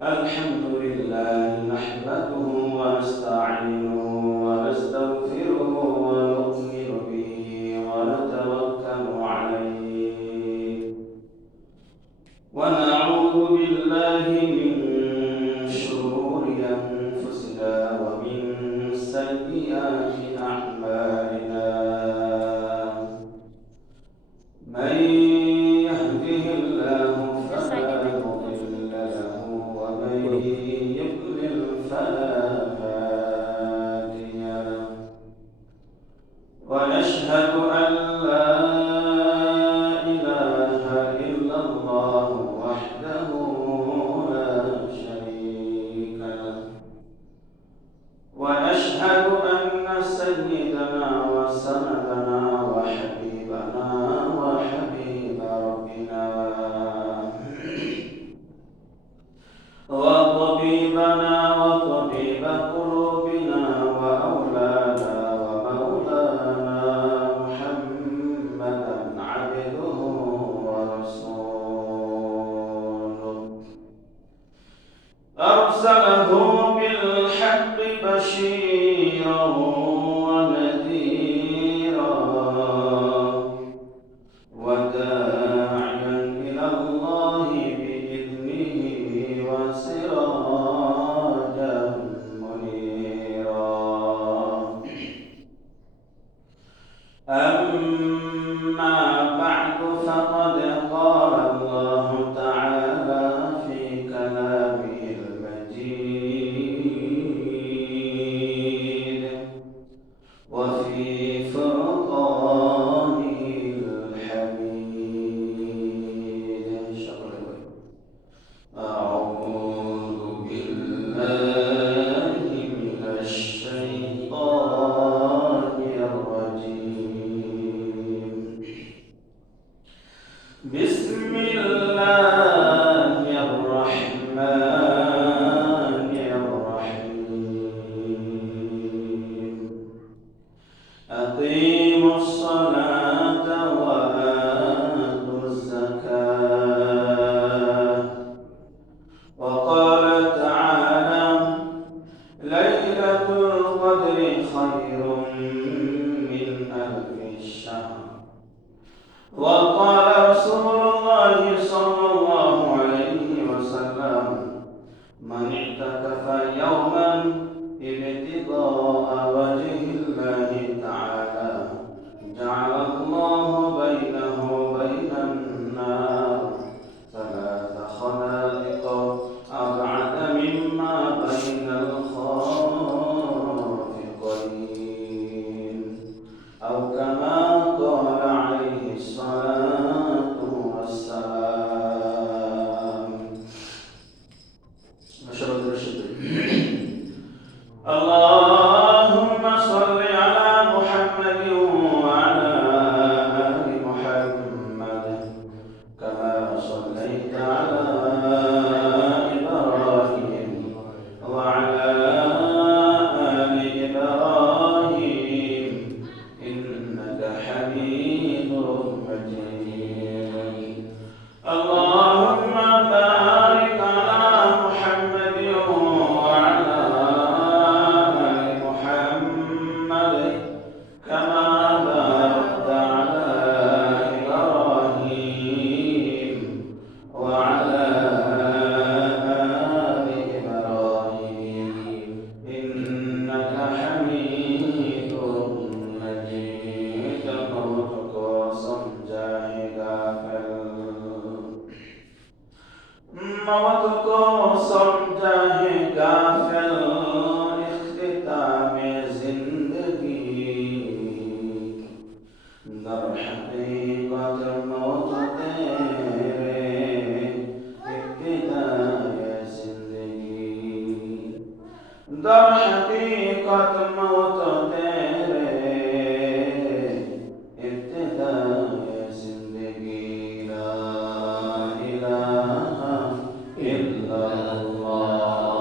الحمد لله نحمده ونستعينه ونستغفره ونؤمن به ونتوكل عليه ونعوذ بالله من شرور أنفسنا ومن سيئات أعمالنا من يهده الله فلا مضل له ومن يضلل فلا هادي له ونشهد أن لا إله إلا الله وحده لا شريك له ونشهد أن سيدنا وسندنا وحبيبنا وحبيب ربنا وطبيبنا وطبيب قلوبنا وأولانا ومولانا محمدا عبده ورسوله أرسله بالحق بشيرا ونذيرا وداعيا إلى الله بإذنه وسراجا منيرا أما بعد فقد قال الله تعالى في كلامه المجيد وفي فرقانه الحميد أعوذ بالله من الشيطان الرجيم بسم الله الرحمن الرحيم أقيموا الصلاة وآتوا الزكاة وقال تعالى ليلة القدر خير من ألف شهر وقال رسول الله صلى الله عليه وسلم من اعتكف يوما ابتغاء وجه الله تعالى جعل الله بينه وبين النار 3 خلائق أبعد مما بين الخافقين أو كما قال عليه الصلاة والسلام. اللهم صل على محمد وعلى آل محمد كما صليت على إبراهيم وعلى آل إبراهيم إنك حميد مجيد. اللهم بارك على محمد وعلى آل محمد كما باركت على إبراهيم وعلى آل إبراهيم إنك حميد مجيد. موتك وصمجاه غافل موت کو سمجھا ہے غافل اختتام زندگی در حقیقت موت تیرے ابتدائے زندگی در حقیقت موت تیرے ابتدائے زندگی. لا إله إلا الله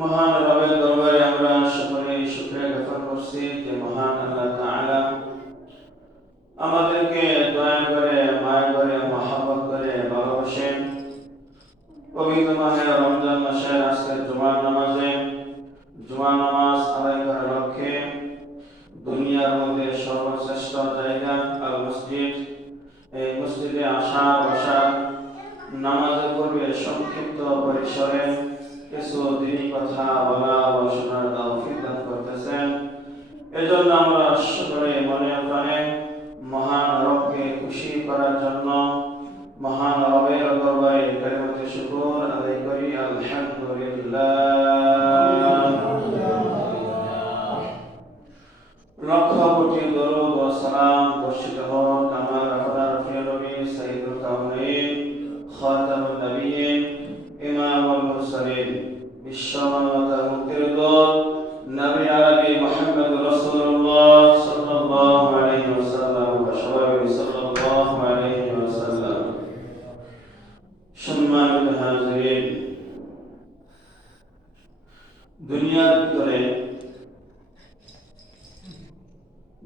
মহান রবের দরবারে আমরা সকলেই শুকরিয়া জ্ঞাপন করছি যে মহান আল্লাহ তাআলা আমাদেরকে দয়া করে, মায়া করে, মহব্বত করে ভালোবাসেন। পবিত্র মাহে রমজান মাসের আজকের জুমার নামাজ আদায় করার লক্ষ্যে দুনিয়ার মধ্যে সর্বশ্রেষ্ঠ জায়গা আল মসজিদ, এই মসজিদে আসা বসা, নামাজের পূর্বে সংক্ষিপ্ত পরিসরে কিছু দিনী কথা বলা ও শোনার তৌফিক দান করতেছেন। এজন্য আমরা সকলে মনে প্রাণে মহান রবকে খুশি করার জন্য মহান রবের দরবারে কালিমাতে শুকর আদায় করি। আলহামদুলিল্লাহ। লক্ষ কোটি দরুদ ও সালাম বর্ষিত হোক আমার আপনার প্রিয় নবী সাইয়্যিদুল কাউনাইন খাতামুন নবিয়্যিন ইমামুল মুরসালিন বিশ্ব মানবতার মুক্তির দূত নবী আরবি মুহাম্মদ রাসূলুল্লাহ সাল্লাল্লাহু আলাইহি ওয়াসাল্লাম ওয়া সাল্লাল্লাহু আলাইহি ওয়াসাল্লাম। সম্মানিত হাজিরিন, দুনিয়ার ভিতরে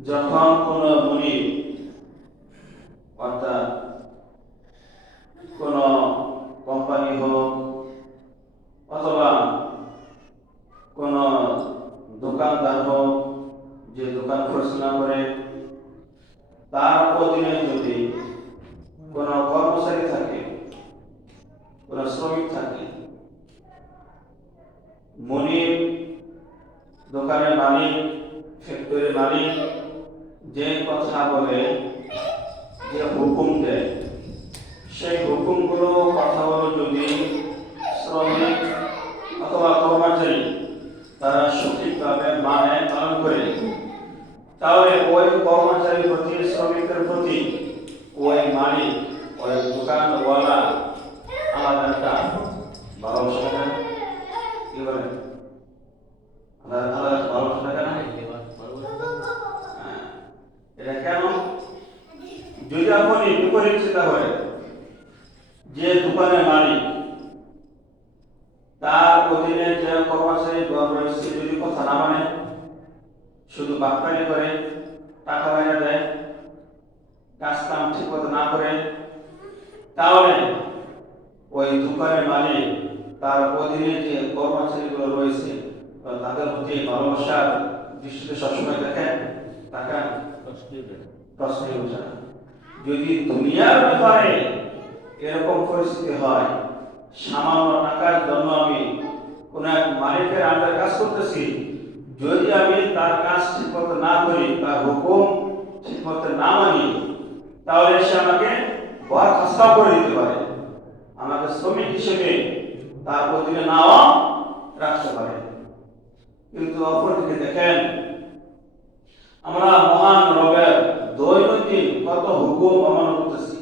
যখন কোন মুনি অর্থাৎ কোন কোম্পানি হোক অথবা কোন দোকানদার হোক, যে দোকান পরিচালনা করে, তার অধীনে যদি কোন কর্মচারী থাকে, কোন শ্রমিক থাকে, মুনির, দোকানের মালিক, ফ্যাক্টরির মালিক যে কথা বলে, যে হুকুম দেয়, সেই হুকুমগুলো কথাগুলো যদি শ্রমিক অথবা কর্মচারী তারা সঠিকভাবে মানে পালন করে, তাহলে ওই কর্মচারীর প্রতি, শ্রমিকের প্রতি ওই মালিক, ওই দোকানওয়ালা আলাদা একটা ভালোবাসা থাকে। কি বলে? আলাদা ভালোবাসা থাকে না? এটা কেন? যদি আপনি বিপরীত চিন্তা করে, যে দোকানের মালিক তার অধীনে যে কর্মচারী রয়েছে যদি কথা না মানে, শুধু বাটপারি করে, টাকা বাইরে দেয়, কাজ কাম ঠিক মতো না করে, তাহলে ওই দোকানের মালিক তার অধীনে যে কর্মচারীগুলো রয়েছে তাদের প্রতি ভালোবাসার দৃষ্টিতে সবসময় দেখেন, টাকা প্রশ্নই ওঠে না। যদি দুনিয়ার ব্যাপারে এরকম পরিস্থিতি হয়, সামান্য টাকার জন্য আমি কোন এক মালিকের আন্ডারে কাজ করতেছি, যদি আমি তার কাজ ঠিক মতো না করি, তার হুকুম ঠিক মতো না মানি, তাহলে সে আমাকে বরখাস্ত করে দিতে পারে, আমাকে শ্রমিক হিসেবে তার অধীনে নাও রাখতে পারে। কিন্তু অপরদিকে দেখেন, আমরা মহান রবের দৈনন্দিন কত হুকুম অমান্য করতেছি,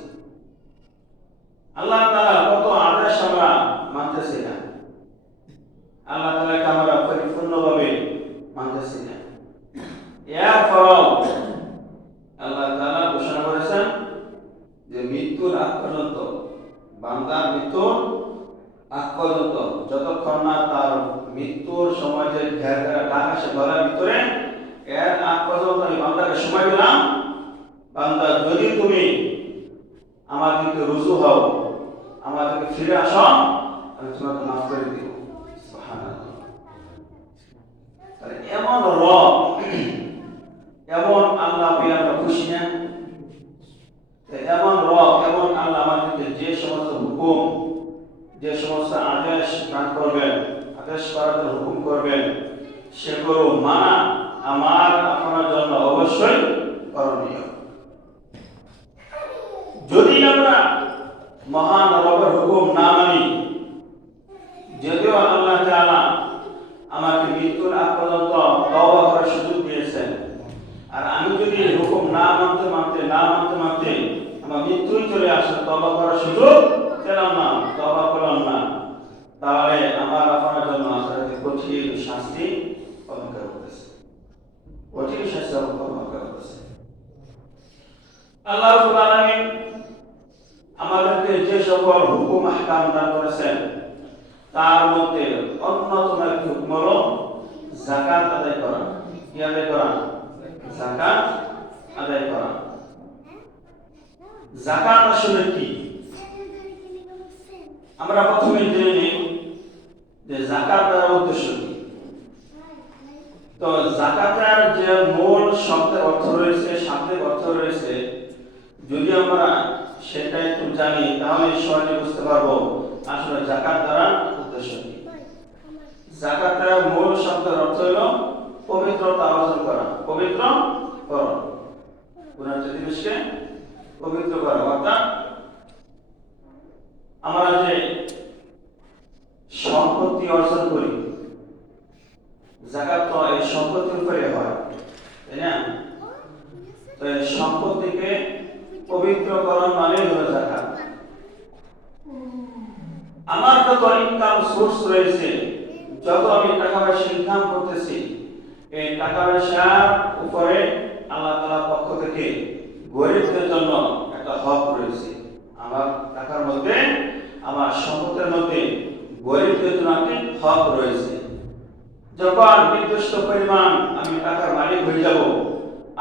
আল্লাহ তাআলা কত আদেশ আমরা মানতেছি না, আল্লাহ তাআলাকে আমরা পরিপূর্ণভাবে মানতেছি না। এরপরও আল্লাহ তাআলা ঘোষণা করেছেন যে মৃত্যুর আগ পর্যন্ত, বান্দার মৃত্যুর আগ পর্যন্ত, যতক্ষণ না তার মৃত্যুর সময় যে ঘের ঘেরা ডাক আসে গলার ভিতরে, এর আগ পর্যন্ত আমি বান্দাকে সময় দিলাম, বান্দা যদি তুমি আমার দিকে রুজু হও, আমার দিকে ফিরে আসো, আমি তোমাকে মাফ করে দিব। সুবহানাল্লাহ। তাহলে এমন রব, এমন আল্লাহ পেয়ে আমরা খুশি না? এমন রব, এমন আল্লাহ আমাদেরকে যে সমস্ত হুকুম, যে সমস্ত আদেশ দান করবেন, আদেশ করার জন্য হুকুম করবেন, সেগুলো মানা আমার আপনার জন্য অবশ্যই করণীয়। যদি আমরা মহান রবের হুকুম না মানি, যদিও আল্লাহ তাআলা আমাকে মৃত্যুর আগ পর্যন্ত তওবা করার সুযোগ দিয়েছেন, আর আমি যদি হুকুম না মানতে আমার মৃত্যুই চলে আসে, তওবা করার সুযোগ পেলাম না, তওবা করলাম না, তাহলে আমার আপনার জন্য আখিরাতে কঠিন শাস্তি অপেক্ষা করতেছে, কঠিন শাস্তি অপেক্ষা করতেছে। আল্লাহ রাব্বুল আলামিন আমাদেরকে যে সকল হুকুম আহকাম দান করেছেন, তার মধ্যে অন্যতম একটি হুকুম হলো যাকাত আদায় করা। কি আদায় করা? যাকাত আদায় করা। যাকাত আসলে কি? আমরা প্রথমে জেনে নিই যে যাকাত দেওয়ার উদ্দেশ্য কি। তো যাকাতের যে মূল শব্দের অর্থ রয়েছে, শাব্দিক অর্থ রয়েছে, যদি আমরা সেটা একটু জানি তাহলে সহজে বুঝতে পারবো আসলে যাকাত দেওয়ার উদ্দেশ্য কি। যাকাতের মূল শব্দের অর্থ হলো পবিত্রতা অর্জন করা, পবিত্র করণ, কোন একটা জিনিসকে পবিত্র করা। অর্থাৎ আমরা যে সম্পত্তি অর্জন করি, যাকাত তো এই সম্পত্তির উপরে হয়, তাই না? তো এই সম্পত্তিকে পবিত্রকরণ মানে হলো যাকাত। আমার যত ইনকাম সোর্স রয়েছে, যত আমি টাকা পয়সা ইনকাম করতেছি, এই টাকা পয়সার উপরে আল্লাহ তাআলার পক্ষ থেকে গরিবদের জন্য একটা হক রয়েছে। আমার টাকার মধ্যে, আমার সম্পদের মধ্যে গরিবদের জন্য একটা হক রয়েছে। যখন নির্দিষ্ট পরিমাণ আমি টাকার মালিক হয়ে যাব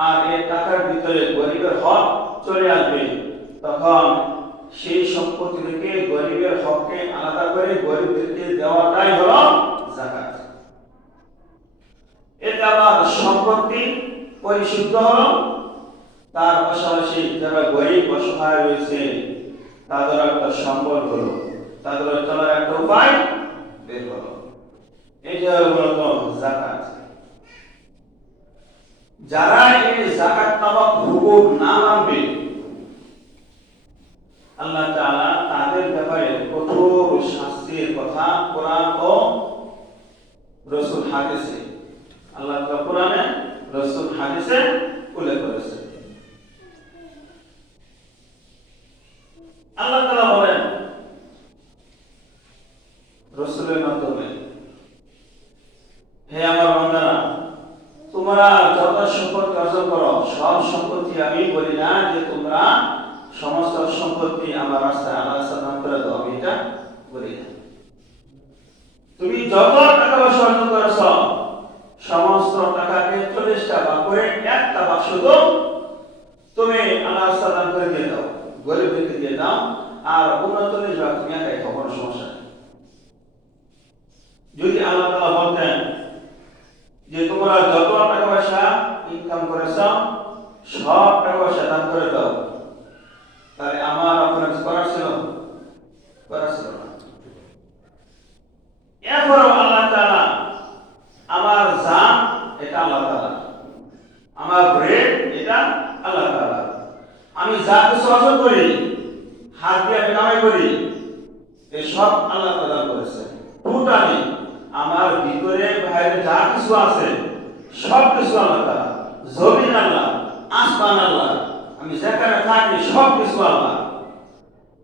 আর এই টাকার ভিতরে গরিবের হক চলে আসবে, তখন সেই সম্পত্তি থেকে গরিবের হককে আলাদা করে গরিবদেরকে দেওয়াটাই হলো যাকাত। এতে আবার সম্পত্তি পরিশুদ্ধ হলো, তার পাশাপাশি যারা গরিব অসহায় রয়েছে তাদের একটা সম্বল হলো, তাদের চলার একটা উপায় বের হলো। এটা মূলত যাকাত। যারা এই যাকাত নামক হুকুম না মানবে, আল্লাহ তাআলা তাদের ব্যাপারে কঠোর শাস্তির কথা কোরআন ও রাসূল হাদিসে, আল্লাহ তাআলা কোরআনে, রাসূল হাদিসে উল্লেখ করেছে। আল্লাহ তাআলা বলেন রাসূলের মাধ্যমে, হে আমার বান্দারা, তোমরা যত সম্পত্তি অর্জন করো, সব সম্পত্তি আমি বলি না যে তোমরা সমস্ত সম্পত্তি আমার রাস্তায় আল্লাহর নাম করে দাও, আমি এটা বলি না। তুমি যত টাকা পয়সা অর্জন করেছ, সমস্ত টাকাকে 40টা ভাগ করে একটা ভাগ শুধু তুমি আল্লাহর নাম করে দিয়ে দাও, গরিবদেরকে দিয়ে দাও, আর 39 ভাগ তুমি একাই খাও, কোনো সমস্যা নেই। যদি আল্লাহ তাআলা বলতেন যে তোমরা যত টাকা পয়সা ইনকাম করেছ সব টাকা পয়সা দান করে দাও, তাহলে আমার আপনার করার ছিল না। এরপরও আল্লাহ তাআলা আমার জান এটা আল্লাহ তাআলা, আমার ব্রেড এটা আল্লাহ তাআলা, আমি যা কিছু অর্জন করি, হাত দিয়ে আমি কামাই করি, এই সব আল্লাহ তাআলা দান করেছে। টোটালি আমার ভিতরে বাইরে যা কিছু আছে সব কিছু আল্লাহ তাআলা, জমিন আল্লাহ, আসমান আল্লাহ, আমি যেখানে থাকি সব কিছু আল্লাহ।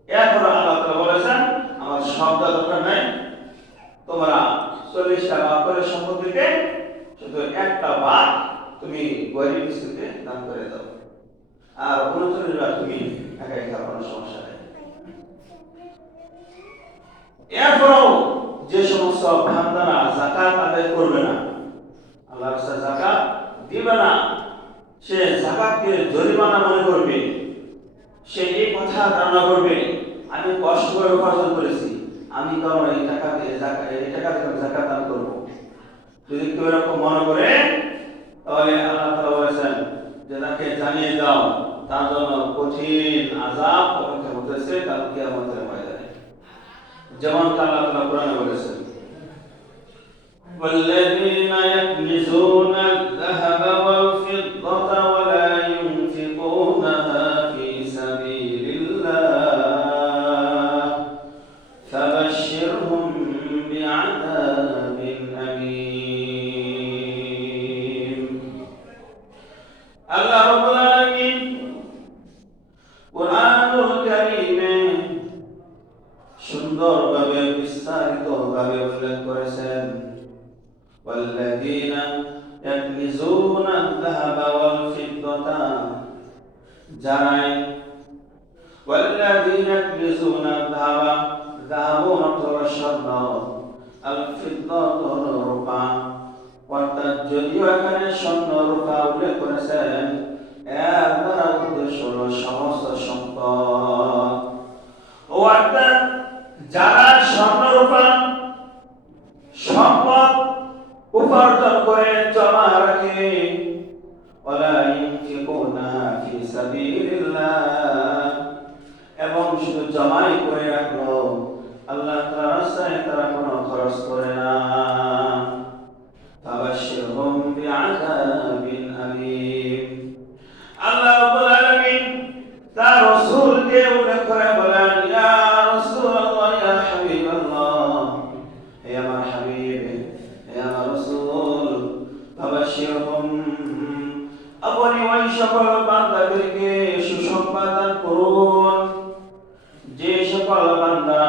এরপর আল্লাহ তাআলা বলেছেন আমার সব দরকার নাই, তোমরা 40টা ভাগ করে সম্পত্তিকে শুধু একটা ভাগ তুমি গরিব মিসকিনকে দান করে দাও, আর 39 ভাগ তুমি একাই খাও, কোনো সমস্যা নেই। এরপরও যে সমস্ত বান্দারা যাকাত আদায় করবে না, আল্লাহর রাস্তায় যাকাত দিবে না, সে যাকাতকে জরিমানা মনে করবে, সে এই কথা ধারণা করবে আমি কষ্ট করে উপার্জন করেছি, আমি কারণ এই টাকা দিয়ে যাকাত দান করব। যদি কেউ এরকম মনে করে, তাহলে আল্লাহ তাআলা বলেছেন যে তাকে জানিয়ে দাও তার জন্য কঠিন আযাব অপেক্ষা করতেছে কাল কিয়ামতের ময়দানে। যেমন আল্লাহ তাআলা কোরআনে বলেছেন, والذين يكنزون الذهب والفضة ولا ينفقونها في سبيل الله فبشرهم بعذاب أليم। আল্লাহ রাব্বুল আলামিন কুরআনুল কারীমে সুন্দরভাবে বিস্তারিতভাবে উল্লেখ করেছেন, والذين يكنزون الذهب والفضة, যারা والذين يكنزون الذهب, যাহাবুন অথবা স্বর্ণ, আল ফিদ্দাত হলো রূপা। অর্থাৎ যদিও এখানে স্বর্ণ রূপা উল্লেখ করেছেন, এর দ্বারা উদ্দেশ্য হলো সমস্ত সম্পদ। অর্থাৎ যারা স্বর্ণ রূপা সম্পদ উপার্জন করে জমা রাখে, ওয়ালা ইউনফিকুনা ফি সাবিলিল্লাহ, এবং শুধু জমাই করে রাখলো, আল্লাহ তাআলার রাস্তায় তারা কোনো খরচ করে না। ফাবাশশিরহুম বিআযাবিন আলীম। আল্লাহ রাব্বুল আলামিন তার রাসূলকে উল্লেখ করে বলেন, ইয়া রাসূলুল্লাহ, ইয়া হাবিবাল্লাহ, হে আমার হাবিব, হে আমার রাসূল, ফাবাশশিরহুম, আপনি ওই সকল বান্দাদেরকে সুসংবাদ দান করুন যে সকল বান্দা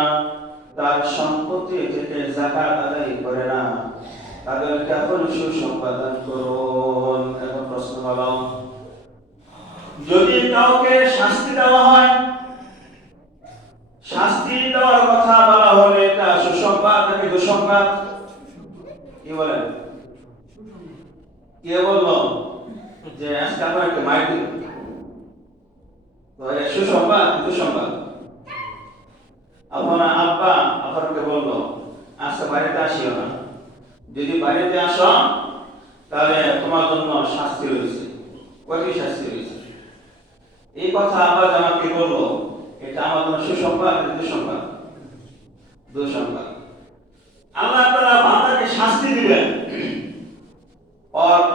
তার সম্পত্তি থেকে যাকাত আদায় করে না, তাদেরকে আপনি সুসংবাদ দান করুন। এখন প্রশ্ন হলো, যদি কাউকে শাস্তি দেওয়া হয়, শাস্তি দেওয়ার কথা বলা হলে এটা সুসংবাদ নাকি দুঃসংবাদ? কি বলেন? কে বলল যে আজকে আপনাকে মার দিন? সুসংবাদ দুঃসংবাদ? আপনার আব্বা আপনাকে বলল আজকে বাড়িতে আসিও না, যদি বাড়িতে আসো তাহলে তোমার জন্য শাস্তি রয়েছে। কয়টি শাস্তি রয়েছে? এই কথা আব্বা আমাকে বললো, এটা আমার জন্য সুসংবাদ নাকি দুঃসংবাদ? দুঃসংবাদ। আল্লাহ তাআলা বান্দাকে শাস্তি দিবেন,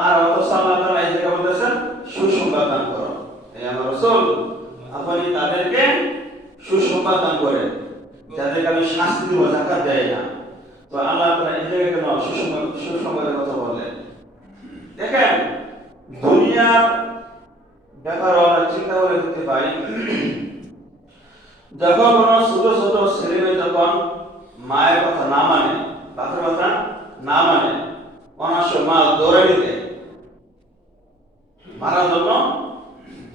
আর অথচ আল্লাহ তাআলা এই জায়গায় বলতেছেন সুসংবাদ দান করো। এই আমার রাসূল, আপনি তাদেরকে সুসংবাদ দান করেন যাদেরকে আমি শাস্তি দিব, যাকাত দেয় না। তো আল্লাহ তাআলা এই জায়গায় কেন সুসংবাদের কথা বললেন? দেখেন, দুনিয়ার ব্যাপার আমরা চিন্তা করে দেখতে পাই, যখন কোনো ছোট ছোট ছেলে যখন মায়ের কথা না মানে, বাপের কথা না মানে, অনার্স মা দৌড়ানি দেয়, মারার জন্য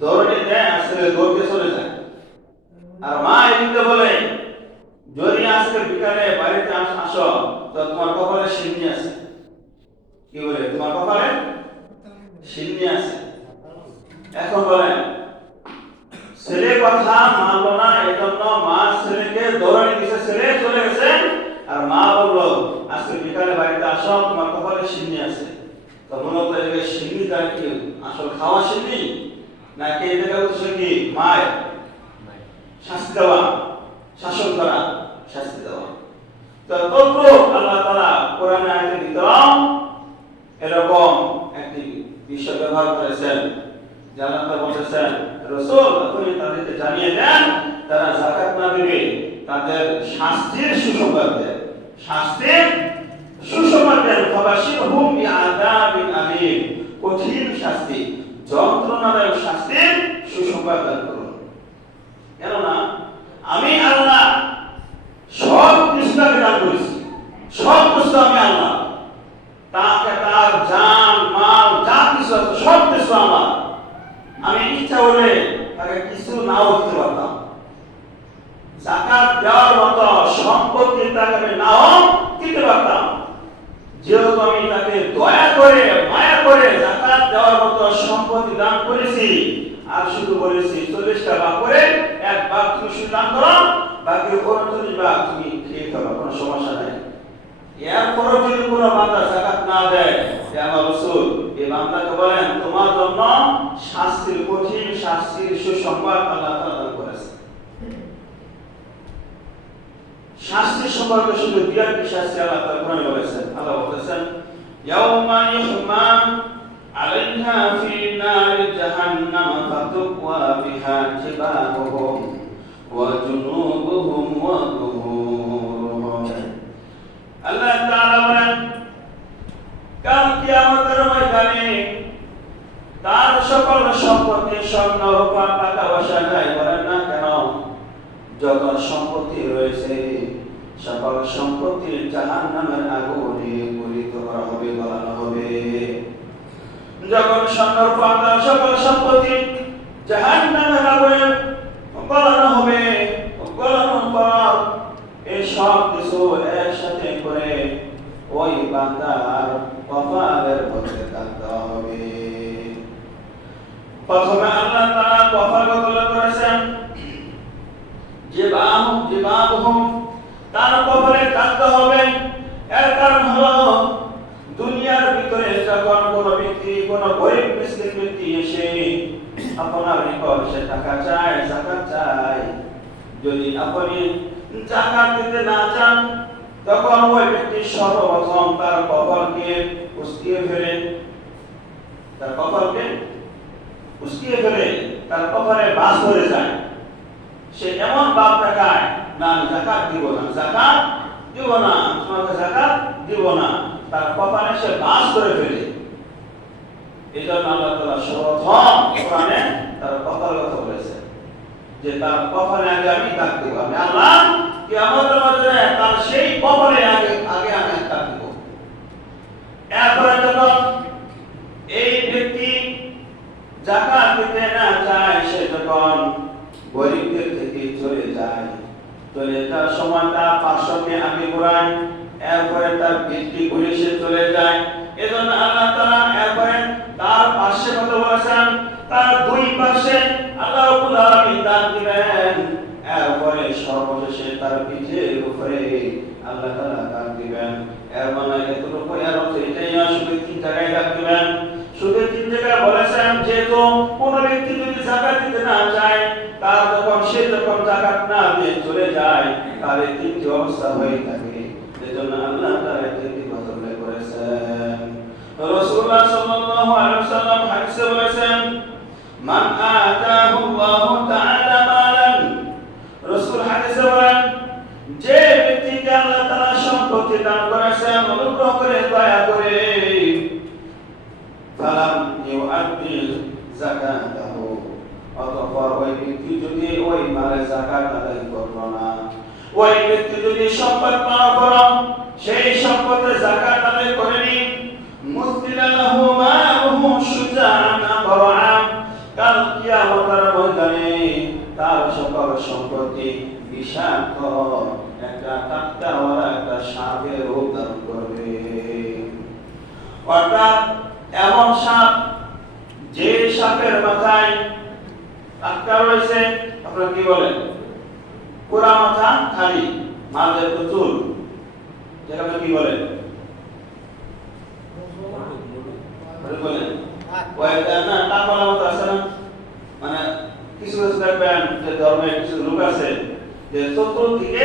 দৌড়ানি দেয়, আর ছেলে দৌড়তে চলে যায়। আর মা এদিকে বলে, যদি আজকে বিকালে বাড়িতে আসো তো তোমার কপালে সিন্নি আছে। কি বলে? তোমার কপালে সিন্নি আছে। এখন বলেন, ছেলে কথা মানলো না, এজন্য মা ছেলেকে দৌড়ানি দিয়েছে, ছেলে চলে গেছে, আর মা বললো আজকে বিকালে বাড়িতে আসো, তোমার কপালে সিন্নি আছে। তো মূলত এই সিন্নি তার কি আসল খাওয়া সিন্নি, নাকি এই জায়গায় হচ্ছে কি মায়ের শাস্তি দেওয়া, শাসন করা, শাস্তি দেওয়া? তো তবু আল্লাহ তাআলা কোরআনে আয়াতের ভিতরে এরকম একটি বিষয় ব্যবহার করেছেন, যে আল্লাহ তাআলা বলেছেন, রাসূল আপনি তাদেরকে জানিয়ে দেন তারা যাকাত না দিবে তাদের শাস্তির সুসংবাদ দেন, শাস্তির সুসংবাদ দেন। ফাবাশশিরহুম বিআযাবিন আলীম, কঠিন শাস্তি, যন্ত্রণাদায়ক শাস্তির সুসংবাদ দান করুন। কেননা আমি আল্লাহ সব কিছুকে দান করেছি, সব কিছু আমি আল্লাহ, তাকে তার জান মাল যা কিছু আছে সব কিছু আমার। আমি ইচ্ছা হলে তাকে কিছু নাও দিতে পারতাম, যাকাত দেওয়ার মতো সম্পত্তি তাকে আমি নাও দিতে পারতাম। যেহেতু আমি তাকে দয়া করে মায়া করে যাকাত দেওয়ার মতো সম্পত্তি দান করেছি, আর শুধু বলেছি 40টা ভাগ করে এক ভাগ তুমি শুধু দান করো, বাকি 39 ভাগ তুমি খেয়ে ফেলো, কোনো সমস্যা নাই। এরপরও যদি কোনো বান্দা যাকাত না দেয়, আমার রাসূল এই বান্দাকে বলেন তোমার জন্য শাস্তির, কঠিন শাস্তির সুসংবাদ আল্লাহ তাআলা দান করেছেন। শাস্তি সম্পর্কে শুধু বিরাট শাস্তি আল্লাহ তাআলা কোরআনে বলেছেন। আল্লাহ বলেছেন, ইয়াউমা ইউহমা আলাইহা ফি নারি জাহান্নাম ফাতুকওয়া বিহা জিবাহুহুম ওয়া জুনুবুহুম ওয়া যুহুরুহুম। আল্লাহ তাআলা বলেন, কাল কিয়ামতের ময়দানে তার সকল সম্পত্তি, স্বর্ণ রূপা টাকা পয়সা যাই বলেন না কেন, যত সম্পত্তি রয়েছে সকল সম্পত্তি জাহান্নামের আগুনে গলিত করা হবে, গলানো হবে। যখন স্বর্ণ রূপা তার সকল সম্পত্তি জাহান্নামের আগুনে গলানো হবে, গলানোর পর এই সব কিছু একসাথে করে ওই বান্দার কপালের মধ্যে থাকতে হবে। প্রথমে আল্লাহ তাআলা কপাল গঠন করেছেন জিবাহুম, তার কপালে থাকতে হবে। এর কারণ হলো দুনিয়ার ভিতরে যখন কোনো ব্যক্তি, কোনো গরিব মিসকিন ব্যক্তি এসে আপনার নিকট সে টাকা চায়, যাকাত চায়, যদি আপনি যাকাত দিতে না চান, তখন ওই ব্যক্তি সর্বপ্রথম তার কপালকে উস্কিয়ে ফেলে, তার কপালকে উস্কিয়ে ফেলে, তার কপালে বাস ধরে যায়। সে এমন ভাব দেখায়, না আমি যাকাত দিব না, যাকাত দিব না, তোমাকে যাকাত দিব না, তার কপালে সে বাস করে ফেলে। এই জন্য আল্লাহ তাআলা সর্বপ্রথম কোরআনে তার কপাল কথা বলেছে যে তার কপালে আগে আমি দাগ দেব। আমি আল্লাহ কিয়ামতের মাঠে তার সেই কপালে আগে আমি দাগ দেব। এরপরে যখন এই ব্যক্তি যাকাত দিতে না চায়, সে যখন গরিবদের থেকে চলে যায়, চলে যাওয়ার সময় তার পার্শ্বকে আগে ঘোরায়, এরপরে তার বৃত্তি ঘুরে সে চলে যায়। এজন্য আল্লাহ তাআলা এরপরে তার পাশে কথা বলেছেন, তার দুই পাশে আল্লাহ রাব্বুল আলামিন দান দিবেন। এরপরে সর্বশেষে তার পিঠের উপরে আল্লাহ তাআলা দান দিবেন। এর মানে এতটুকু, এর অর্থ এটাই না শুধু তিন জায়গায় দান দিবেন। শুধু তিন জায়গায় বলেছেন যেহেতু কোন ব্যক্তি যদি যাকাত দিতে না চায়, তার যখন যাকাত না দিয়ে চলে যায়, তার এই তিনটি অবস্থা হয়ে থাকে। এজন্য আল্লাহ তাআলা তিনটি কথা উল্লেখ করেছেন। রাসূলুল্লাহ সাল্লাল্লাহু আলাইহি ওয়াসাল্লাম হাদিসে বলেছেন, মান আতাহু আল্লাহু তাআলা মালান, রাসূল হাদিসে বলেন যে ব্যক্তিকে আল্লাহ তাআলা সম্পত্তি দান করেছেন, অনুগ্রহ করে দয়া করে, ফালাম ইউআদ্দি যাকাতাহু, অতঃপর ওই ব্যক্তি যদি ওই মালের যাকাত আদায় করলো না, ওই ব্যক্তি যদি সম্পদ পাওয়ার পর সেই সম্পদের যাকাত আদায় করেনি, মুসলিলাহু মাহু সুজাআন বারাআম, কাল কিয়ামতের ময়দানে তার সকল সম্পত্তি বিষাক্ত একটা কাঁটাওয়ালা একটা সাপের রূপ ধারণ করবে। অর্থাৎ এমন সাপ যে সাপের মাথায় কাঁটা রয়েছে, আপনারা কি বলেন, পুরা মাথা খালি, মাঝের চুল, যেটা কি বলেন বলেন ওই না টাকলা মতো আছে না, মানে কিছু কিছু দেখবেন যে ধর্মের কিছু লোক আছে যে চতুর্দিকে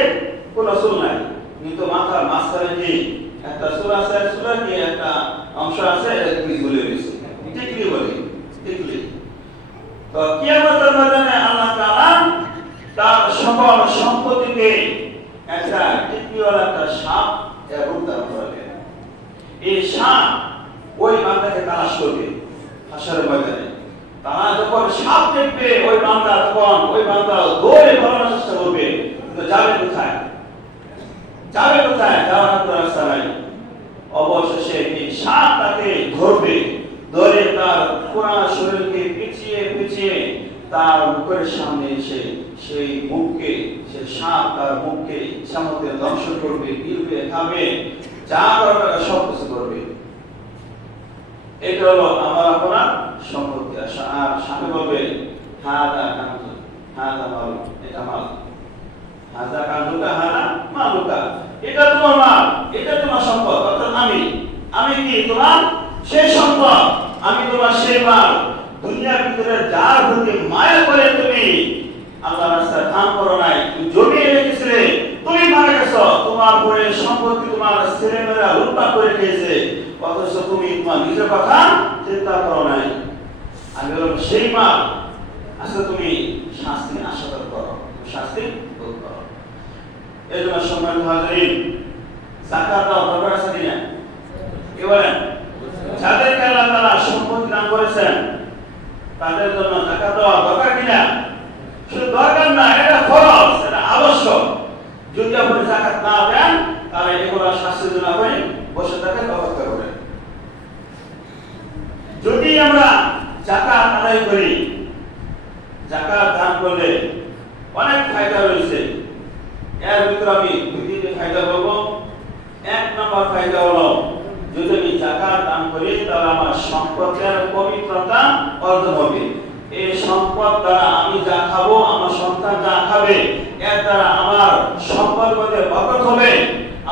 কোনো চুল নাই, কিন্তু মাথার মাঝখানে যে একটা চুল আছে, চুলের কি একটা অংশ আছে কি ঝুলে রয়েছে, টিকলি বলি, টিকলি। তো কিয়ামতের ময়দানে আল্লাহ তাআলা তার সকল সম্পত্তিকে একটা টিকলিওয়ালা একটা সাপ রূপ ধারণ করবেন। এই সাপ ওই বান্দাকে তালাশ করবে হাসরের ময়দানে। তারা যখন সাপ দেখবে ওই বান্দা, তখন ওই বান্দা দৌড়ে পালানোর চেষ্টা করবে, কিন্তু যাবে কোথায়, যাবে কোথায়, যাওয়ার কোনো রাস্তা নাই। অবশেষে এই সাপ তাকে ধরবে, ধরে তার পুরা শরীরকে পিছিয়ে পিছিয়ে তার মুখের সামনে এসে সেই মুখকে, সে সাপ তার মুখকে ইচ্ছামতে ধ্বংস করবে, গিলবে, খাবে, যা করবে সব কিছু করবে। এটা হলো আমার আপনার সম্পত্তি। আর সাপে বলবে হাদা কানজু, হাদা মাল, এটা মাল, হাদা কানজুকা, হাদা মালুকা, এটা তোমার মাল, এটা তোমার সম্পদ। অর্থাৎ আমি কি তোমার সেই সম্পদ, আমি তোমার সেই মাল। দুনিয়ার ভিতরে যার প্রতি মায়া করে তুমি আল্লাহর রাস্তায় দান করো নাই, তুমি জমিয়ে রেখেছিলে, তুমি মারা গেছো, তোমার পরে সম্পত্তি তোমার ছেলেমেয়েরা লুটপাট করে খেয়েছে, অথচ তুমি তোমার নিজের কথা চিন্তা করো নাই। আমি বললাম সেই মাল, আচ্ছা তুমি শাস্তি আশা করো, শাস্তি ভোগ করো। এই জন্য সম্মানিত হাজিরিন, যাকাত দেওয়া দরকার আছে কিনা? কি বলেন? যাদেরকে আল্লাহ তাআলা সম্পত্তি দান করেছেন তাদের জন্য যাকাত দেওয়া দরকার কিনা? শুধু দরকার না, এটা ফরজ, এটা আবশ্যক। যদি আপনি যাকাত না দেন তাহলে এগুলো শাস্তির জন্য আপনি বসে থাকেন, অপেক্ষা করেন। যদি আমরা যাকাত আদায় করি, যাকাত দান করলে অনেক ফায়দা রয়েছে। এর ভিতরে আমি দুটি নম্বর ফায়দা হলো যদি আমি যাকাত দান করি তাহলে আমার সম্পদের পবিত্রতা অর্জন হবে। এই সম্পদ দ্বারা আমি যা খাবো, আমার সন্তান যা খাবে, এর দ্বারা আমার সম্পদের মধ্যে বরকত হবে,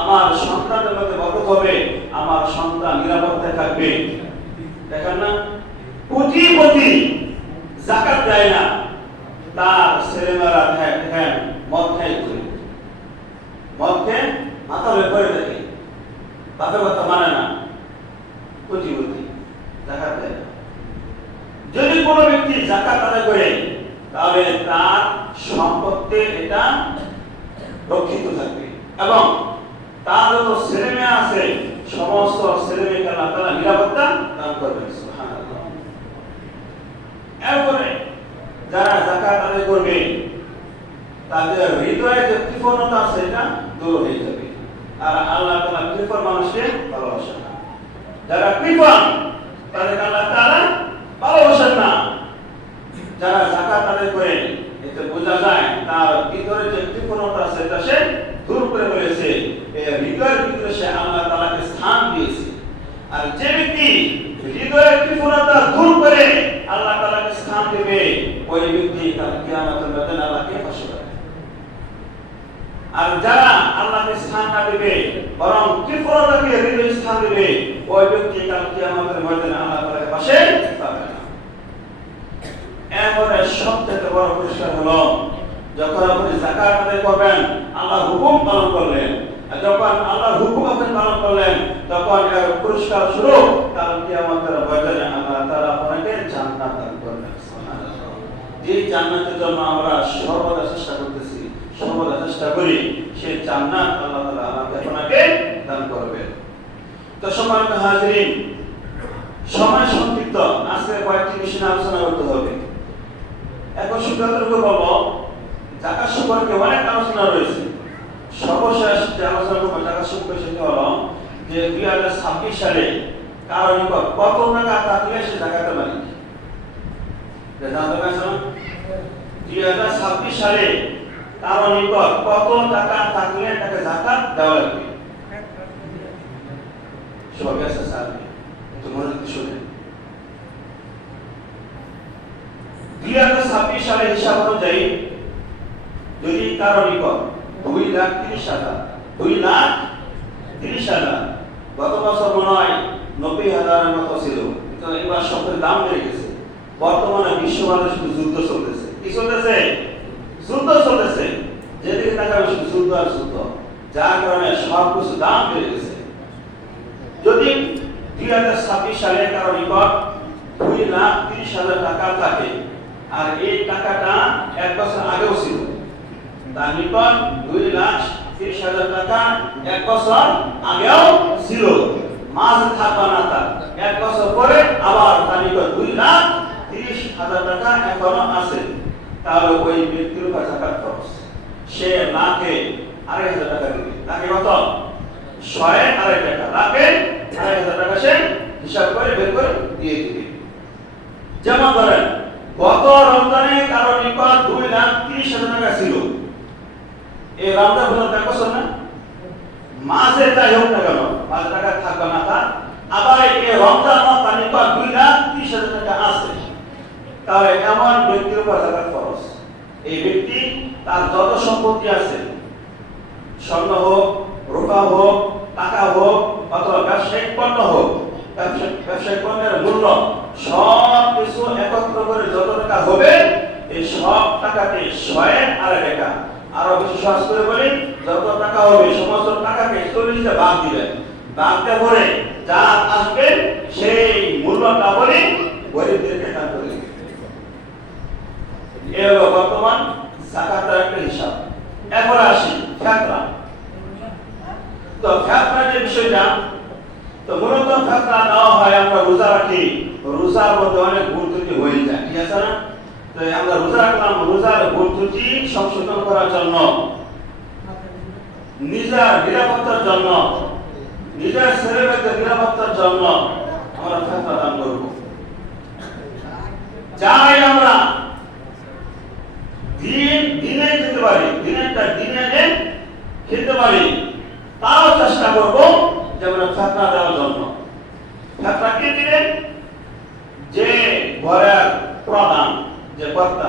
আমার সন্তানের মধ্যে বরকত হবে, আমার সন্তান নিরাপত্তায় থাকবে। দেখেন না, কোটিপতি যাকাত দেয় না, তার ছেলেমেয়েরা দেখেন মদ খাই করে, মদ খেয়ে মাথা বের দেখে, বাপের কথা মানে না, কোটিপতি যাকাত দেয় না। যদি কোনো ব্যক্তি যাকাত আদায় করে তাহলে তার সম্পত্তি এটা রক্ষিত থাকবে এবং তার যত ছেলে মেয়ে আছে সমস্ত ছেলে মেয়েকে আল্লাহ তাআলা নিরাপত্তা দান করবেন। সুবহানাল্লাহ। এরপরে যারা যাকাত আদায় করবে তাদের হৃদয়ে যে কৃপণতা আছে এটা দূর হয়ে যাবে, আর আল্লাহ তাআলা কৃপণ মানুষকে ভালোবাসেন না। যারা কৃপণ তাদেরকে আল্লাহ তাআলা ভালোবাসেন না। যারা যাকাত আদায় করে এতে বোঝা যায় তার ভিতরে যে কৃপণতা আছে এটা সে দূর করে ফেলেছে, হৃদয়ের ভিতরে সে আল্লাহ তাআলাকে স্থান দিয়েছে। আর যে ব্যক্তি হৃদয়ের কৃপণতা দূর করে আল্লাহ তাআলাকে স্থান দেবে, ওই ব্যক্তি কাল কিয়ামতের ময়দানে আল্লাহকে খুশি করবে। আর যারা আল্লাহকে স্থান না দেবে বরং কৃপণতাকে হৃদয়ে স্থান দেবে, ওই ব্যক্তি কাল কিয়ামতের ময়দানে আল্লাহ তাআলাকে পাশে পাবে না। এরপরে সবথেকে বড় পুরস্কার হলো যখন আপনি যাকাত আদায় করবেন, আল্লাহর হুকুম পালন করলেন, যখন আল্লাহর হুকুম আপনি পালন করলেন তখন এর পুরস্কার স্বরূপ কাল কিয়ামতের ময়দানে আল্লাহ তাআলা আপনাকে জান্নাত দান করবেন। সুবহানাল্লাহ। যে জান্নাতের জন্য আমরা সর্বদা চেষ্টা করতেছি, সর্বদা চেষ্টা করি, সেই জান্নাত আল্লাহ তাআলা আমাকে আপনাকে দান করবেন। তো সম্মানিত হাজিরিন, সময় সংক্ষিপ্ত, আজকে কয়েকটি বিষয় আলোচনা করতে হবে। এখন শুধুমাত্র বলবো যাকাত সম্পর্কে অনেক আলোচনা রয়েছে। সর্বশেষ যে আলোচনা করবো যাকাত সম্পর্কে সেটা হলো যে 2026 সালে কারো নিকট কত টাকা থাকলে সে যাকাতের মালিক। জানতে পারছেন 2026 সালে কারো নিকট কত টাকা থাকলে তাকে যাকাত দেওয়া লাগবে। সবাই আছে স্যার, একটু মনোযোগ দিয়ে শুনেন। 2026 সালের হিসাব অনুযায়ী যদি কারো নিকট 2,30,000 গত বছর মনে হয় 90,000 মতো ছিল, কিন্তু এবার সবের দাম বেড়ে গেছে। বর্তমানে বিশ্ববাজারে শুধু যুদ্ধ চলতেছে। কি চলতেছে? যুদ্ধ চলতেছে। যেদিকে তাকাবে শুধু যুদ্ধ আর যুদ্ধ, যার কারণে সব কিছু দাম বেড়ে গেছে। যদি 2026 সালে কারো নিকট 2,30,000 টাকা থাকে আর এই টাকাটা এক বছর আগেও ছিল, তার নিকট 2,30,000 টাকা এক বছর আগেও ছিল, মাঝে থাকবে না, তার এক বছর পরে আবার তার নিকট 2,30,000 টাকা এখনো আছে, তাহলে ওই ব্যক্তির উপর যাকাত খরচ। সে লাখে 2,500 টাকা দিবে। লাখে কত? 2,500 টাকা। লাখে 2,500 টাকা সে হিসাব করে বের করে দিয়ে দিবে। যেমন ধরেন গত রমজানে কারো নিকট 2,30,000 টাকা ছিল, এই রমজান হলো এক বছর না, মাসে যাই হোক না কেন 5 টাকা থাকবে না তার, আবার এই রমজান তার নিকট 2,30,000 টাকা আছে, তাহলে এমন ব্যক্তির উপর যাকাত খরচ। এই ব্যক্তি তার যত সম্পত্তি আছে, স্বর্ণ হোক, রূপা হোক, টাকা হোক, অথবা ব্যবসায়িক পণ্য হোক, ব্যবসায়িক পণ্যের মূল্য সব কিছু একত্র করে যত টাকা হবে, এই সব টাকাতে 2,500 টাকা, আরো বেশি সহজ করে বলি, যত টাকা হবে সমস্ত টাকাকে 40টা ভাগ দিবেন। ভাগটা করে যা আসবে সেই মূল্যটা বলে গরিবদেরকে দান করে দিবেন। এই হলো বর্তমান যাকাতের একটা হিসাব। এখন আসি ফিতরা। তো ফিতরা যে বিষয়টা, তো মূলত ফিতরা দেওয়া হয়, আমরা রোজা রাখি, রোজার মধ্যে অনেক ভুল ত্রুটি হয়ে যায়, ঠিক আছে না? তো আমরা রোজা রাখলাম, রোজার ভুল ত্রুটি সংশোধন করার জন্য, নিজের নিরাপত্তার জন্য, নিজের ছেলেমেয়েদের নিরাপত্তার জন্য আমরা ফিতরা দান করব। যাই আমরা দিনে খেতে পারি, দিনে খেতে পারি, তাও চেষ্টা করব যেমন ফাতরা দেওয়ার জন্য। ফাতরা কে দিলেন? যে ঘরের প্রধান, যে কর্তা,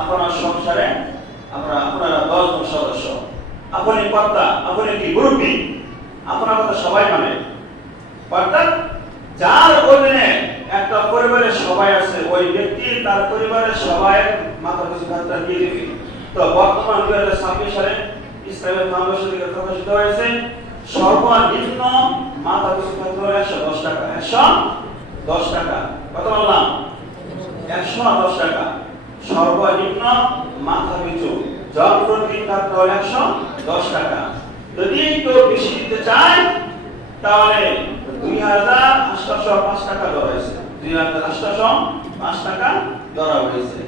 আপনার সংসারে আপনারা 10 জন সদস্য, আপনি কর্তা, আপনি কি মুরব্বী, আপনার কথা সবাই মানে। অর্থাৎ যার অধীনে একটা পরিবারের সবাই আছে, ওই ব্যক্তি তার পরিবারের সবাই মাথা পিছু ফাতরা দিয়ে দিবে। তো বর্তমান 2026 সালে ইসলামের ফাউন্ডেশন থেকে প্রকাশিত হয়েছে সর্বনিম্ন মাথা পিছু ফাতরা 110 টাকা। 110 টাকা। কত বললাম? 110 টাকা সর্বনিম্ন মাথা পিছু। জনপ্রতি ফাতরা 110 টাকা। যদি কেউ বেশি দিতে চায় তাহলে 2805 টাকা ধরা হয়েছে। 2805 টাকা ধরা হয়েছে।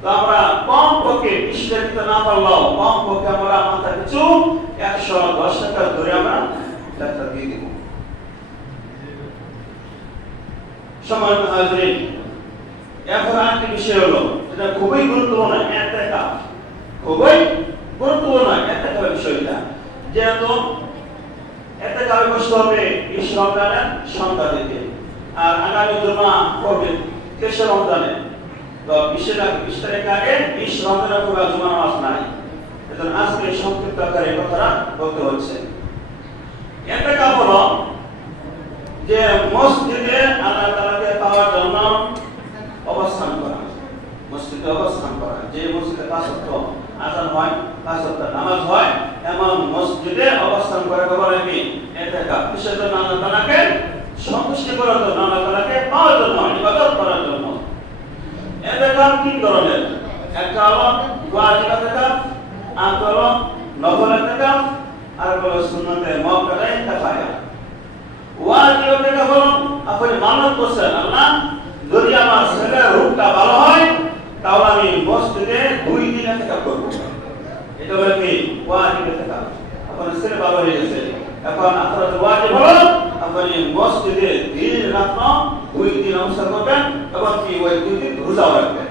তো আমরা কম পক্ষে 20 টাকা দিতে না পারলেও কম পক্ষে আমরা মাথা পিছু 110 টাকা ধরে আমরা টাকা দিয়ে দেব। সম্মানিত হাজিরিন, এখন আরেকটি বিষয় হলো যেটা খুবই গুরুত্বপূর্ণ, ইতিকাফ। খুবই গুরুত্বপূর্ণ ইতিকাফের বিষয়টা। যেহেতু ইতিকাফে বসতে হবে 20 রমজানের সন্ধ্যা থেকে, আর আগামী জুমা করবে 23 রমজানে। তো 20 তারিখ আগে 20 রমজানের পরে জুমা নামাজ নাই। এজন্য আজকে সংক্ষিপ্ত আকারে কথাটা বলতে হচ্ছে। ইতিকাফ হলো যে মসজিদে আল্লাহ তাআলাকে পাওয়ার জন্য অবস্থান করা। মসজিদে অবস্থান করা, যে মসজিদে 5 ওয়াক্ত আযান হয়, 5 ওয়াক্ত নামাজ হয়, এমন মসজিদে অবস্থান করে বলে কি ইতিকাফ। কিসের জন্য? আল্লাহ তাআলাকে সন্তুষ্টি করার জন্য, আল্লাহ তাআলাকে পাওয়ার জন্য, ইবাদত করার জন্য। ইতিকাফ তিন ধরনের। একটা হলো ওয়াজিব ইতিকাফ, আর হলো নফল ইতিকাফ, আর হলো সুন্নতে মুআক্কাদা কিফায়া। ওয়াজিব ইতিকাফ হলো আপনি মানত করছেন, আল্লাহ যদি আমার ছেলের রূপটা ভালো হয় তাহলে আমি মসজিদে 2 দিন ইতিকাফ করব। এটা হলো কি ওয়াজিব ইতিকাফ। আপনার ছেলে ভালো হয়ে গেছে, এখন আপনার ওয়াজিব হলো আপনি মসজিদে দিন রাত 2 দিন অবস্থান করবেন এবং কি ওই 2 দিন রোজা রাখবেন।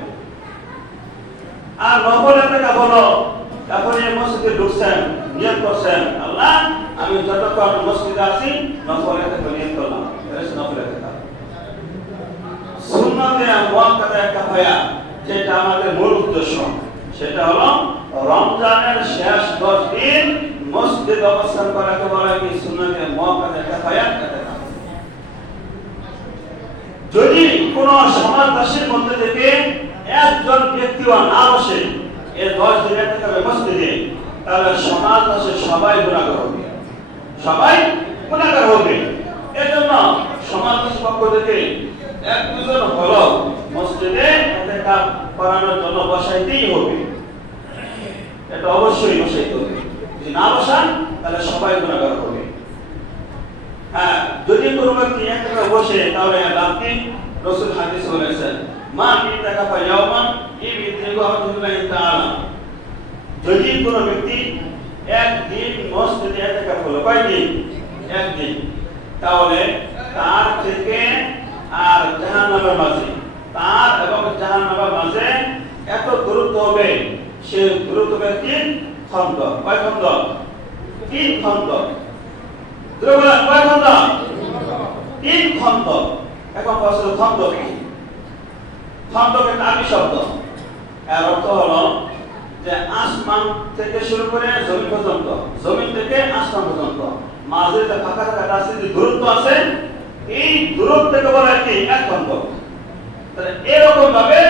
আর নফল ইতিকাফ হলো আপনি মসজিদে ঢুকছেন, নিয়ত করছেন, আল্লাহ আমি যতক্ষণ মসজিদে আছি নফল ইতিকাফ নিয়ত করলাম, এটা হচ্ছে নফল ইতিকাফ। সুন্নতে মুআক্কাদা কিফায়া, যেটা আমাদের মূল উদ্দেশ্য, সেটা হলো রমজানের শেষ 10 দিন মসজিদে অবস্থান করাকে বলা হয় সুন্নতে মুআক্কাদা কিফায়া। যদি কোন সমাজবাসীর মধ্যে থেকে একজন ব্যক্তিও না বসে এই 10 দিনের থেকে মসজিদে, তাহলে সমাজবাসীর সবাই গুনাহগার হবে, সবাই গুনাহগার হবে। এজন্য সমাজবাসীর পক্ষ থেকে এক দুজন হলো মসজিদে ইতিকাফ করানোর জন্য বসাইতেই হবে। এটা অবশ্যই বসাইতে হবে। যদি না বসান তাহলে সবাই গুনাহগার হবে। হ্যাঁ, যদি কোনো ব্যক্তি ইতিকাফে বসে তাহলে আপনি রাসূল হাদিস বলেছেন, মা ইতিকাফা ইয়াওমান ইবিতিগু আল্লাহ তাআলা। যদি কোনো ব্যক্তি একদিন মসজিদে ইতিকাফ হলো, কয়দিন? একদিন, তাহলে তার থেকে আর জাহান্নামের মাঝে, তার এবং জাহান্নামের মাঝে এত দূরত্ব হবে, সে দূরত্ব হবে 3 খন্ড। কয় খন্ড? 3 খন্ড। দুর্বল কয় খন্ড? 3 খন্ড। এখন প্রশ্ন, খন্ড কি? খন্ডকে আরবি শব্দ, এর অর্থ হলো যে আসমান থেকে শুরু করে জমিন পর্যন্ত, জমিন থেকে আসমান পর্যন্ত মাঝে যে ফাঁকা ফাঁকা আছে, যে দূরত্ব আছে, এই দূরত্বকে বলা হয় কি? 1 খন্ড। তাহলে এরকম ভাবে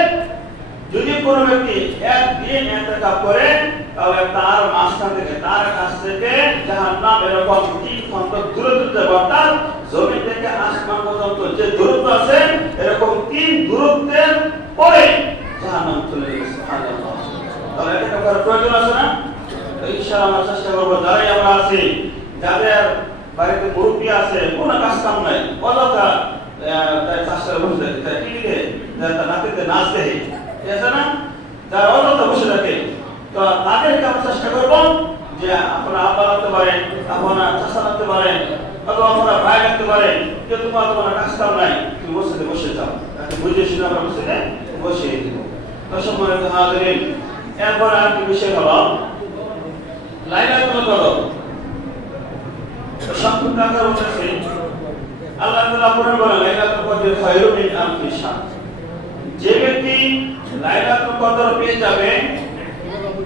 যদি কোনো ব্যক্তি একদিন ইতিকাফ করে তাহলে তার মাঝখান থেকে, তার কাছ থেকে জাহান্নাম এরকম 3 খন্ড দূরত্ব, অর্থাৎ জমিন থেকে আসমান পর্যন্ত যে দূরত্ব আছে এরকম 3 দূরত্বের পরে জাহান্নাম চলে যাবে। সুবহানাল্লাহ। তাহলে ইতিকাফ করার প্রয়োজন আছে না? তো ইনশাআল্লাহ আমরা চেষ্টা করব, যারাই আমরা আছি, যাদের বাড়িতে মুরব্বি আছে, কোনো কাজ কাম নাই, অযথা চাষটা বসে থাকে, টিভিতে নাতিতে নাচ দেখে, ঠিক আছে না? যারা অযথা বসে থাকে, তো তাদেরকে আমরা চেষ্টা করবো যে আপনারা আব্বা রাখতে পারেন, আপনারা চাষা রাখতে পারেন, অথবা আপনারা ভাই রাখতে পারেন, যে তোমার কাজ কাম নাই, তুমি মসজিদে বসে যাও, তাকে বুঝে শুনে আমরা মসজিদে বসিয়ে দিব। দর্শক মণ্ডলী হাজিরিন, এরপর আরেকটি বিষয় হলো লাইলাতুল কদর। সংক্ষিপ্ত আকারে বলতেছি আল্লাহ তাআলা কোরআনে বলেন লাইলাতুল কদর খায়রুম মিন আলফি শাহর। যে ব্যক্তি লাইলাতুল কদর পেয়ে যাবে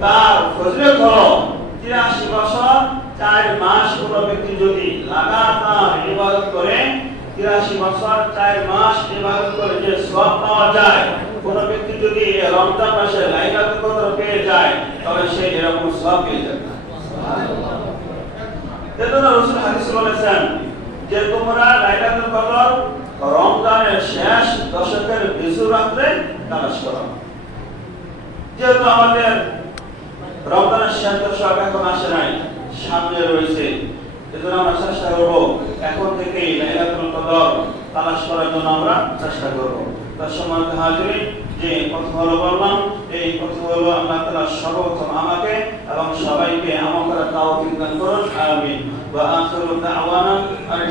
তার ফজিলত হলো 83 বছর 4 মাস। কোন ব্যক্তি যদি লাগাতার ইবাদত করে 83 বছর 4 মাস ইবাদত করে যে সওয়াব পাওয়া যায়, কোন ব্যক্তি যদি রমজান মাসে লাইলাতুল কদর পেয়ে যায় তবে সে এরকম সওয়াব পেয়ে যাবে। সুবহানাল্লাহ। এজন্য রাসূল হাদিসে বলেছেন যে তোমরা লাইলাতুল কদর রমজানের শেষ দশকের বিজু রাতে তালাশ করো। যেহেতু আমাদের রমজানের শেষ দশক এখন আসে নাই, সামনে রয়েছে, এজন্য আমরা চেষ্টা করব এখন থেকেই লাইলাতুল কদর তালাশ করার জন্য আমরা চেষ্টা করব। তার সম্মানিত হাজিরিন, যে কথাগুলো বললাম এই কথাগুলো আল্লাহ তাআলা সর্বপ্রথম আমাকে এবং সবাইকে আমল করার তৌফিক দান করুন। আমিন। ওয়া আখিরু দাওয়ানা